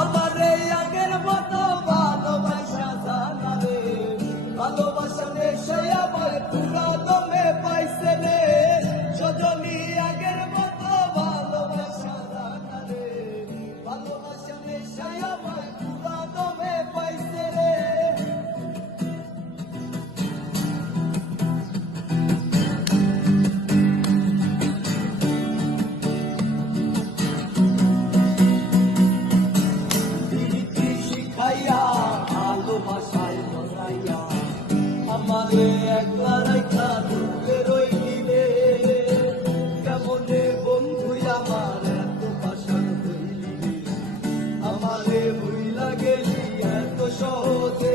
আমারে আগের মতো ভালোবাসা জানা রে, ভালোবাসা নেশে আমায় পুরা দমে পাইছে রে, সজনী আগের মতো ভালোবাসা জানা রে, ভালোবাসা নেশে আমায় পুরা দমে পাইছে রে। ভালোবাসায় মজাইয়া আমারে একলা রাইখা দূরে রইলি রে, কেমনে বন্ধু আমার এত পাশান হইলি রে, আমারে ভুইলা গেলি এত সহজে